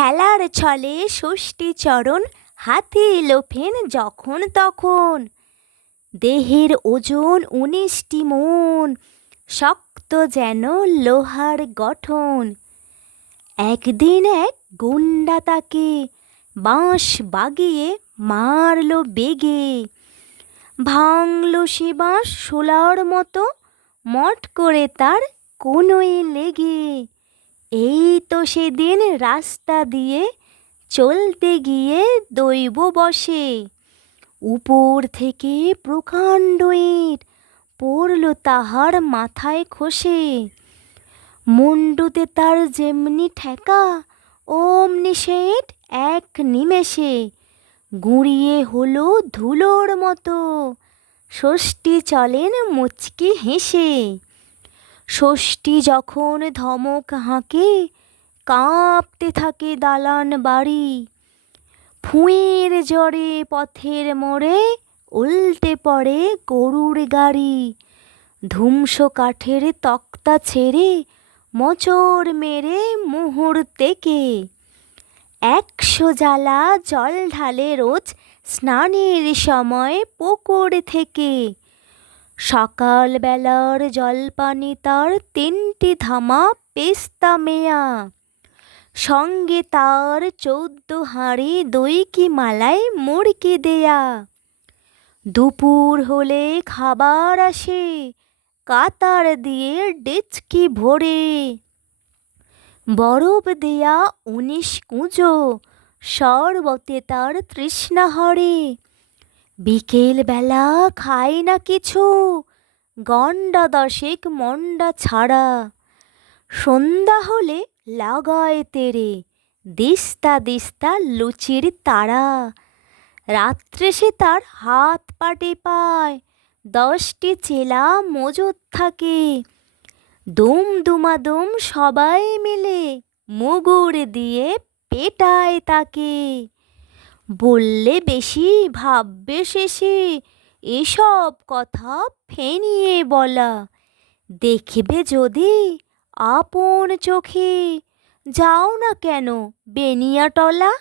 খেলার ছলে ষষ্ঠীচরণ হাতে লোফেন যখন তখন। দেহের ওজন ১৯টি মণ, শক্ত যেন লোহার গঠন। একদিন এক গুন্ডা তাকে বাঁশ বাগিয়ে মারল বেগে। ভাঙল সে বাঁশ শোলার মতো, মট করে তার কোনোই লেগে। এই তো সেদিন রাস্তা দিয়ে চলতে গিয়ে দৈব বশে উপর থেকে প্রকাণ্ড ইঁট পড়ল তাহার মাথায় খসে। মুণ্ডুতে তার যেমনি ঠেকা, অমনি সে ইঁট এক নিমেষে গুঁড়িয়ে হলো ধুলোর মতো। ষষ্ঠী চলেন মুচকি হেসে। ষষ্ঠী যখন ধমক হাঁকে, কাঁপতে থাকে দালান বাড়ি। ফুঁয়ের জ্বরে পথের মোড়ে উল্টে পড়ে গরুর গাড়ি। ধুমস কাঠের তক্তা ছেড়ে মোচড় মেরে মুহূর্তেকে ১০০ জ্বালা জল ঢালে রোজ স্নানের সময় পুকুর থেকে। সকালবেলার জলপানে তার ৩টি ধামা পেস্তা মেয়া, সঙ্গে তার ১৪ হাঁড়ি দই কি মালাই মুড়কি দেয়া। দুপুর হলে খাবার আসে কাতার দিয়ে ডেচকি ভরে। বরফ দেয়া ১৯ কুঁজো, শরবতে তার তৃষ্ণা হরে। বিকেলবেলা খায় না কিছু, গণ্ডা ১০ মন্ডা ছাড়া। সন্ধ্যা হলে লাগায় তেরে, দিস্তা দিস্তা লুচির তাড়া। রাত্রে সে তার হাত পা টেপায়, ১০টি চেলা মজুদ থাকে। দুম দুমাদুম সবাই মিলে মুগুর দিয়ে পেটায় তাকে। বললে বেশি ভাববে শেষে, এসব কথা ফেনিয়ে বলা। দেখবে যদি আপন চোখে, যাও না কেন বেনিয়াটলা।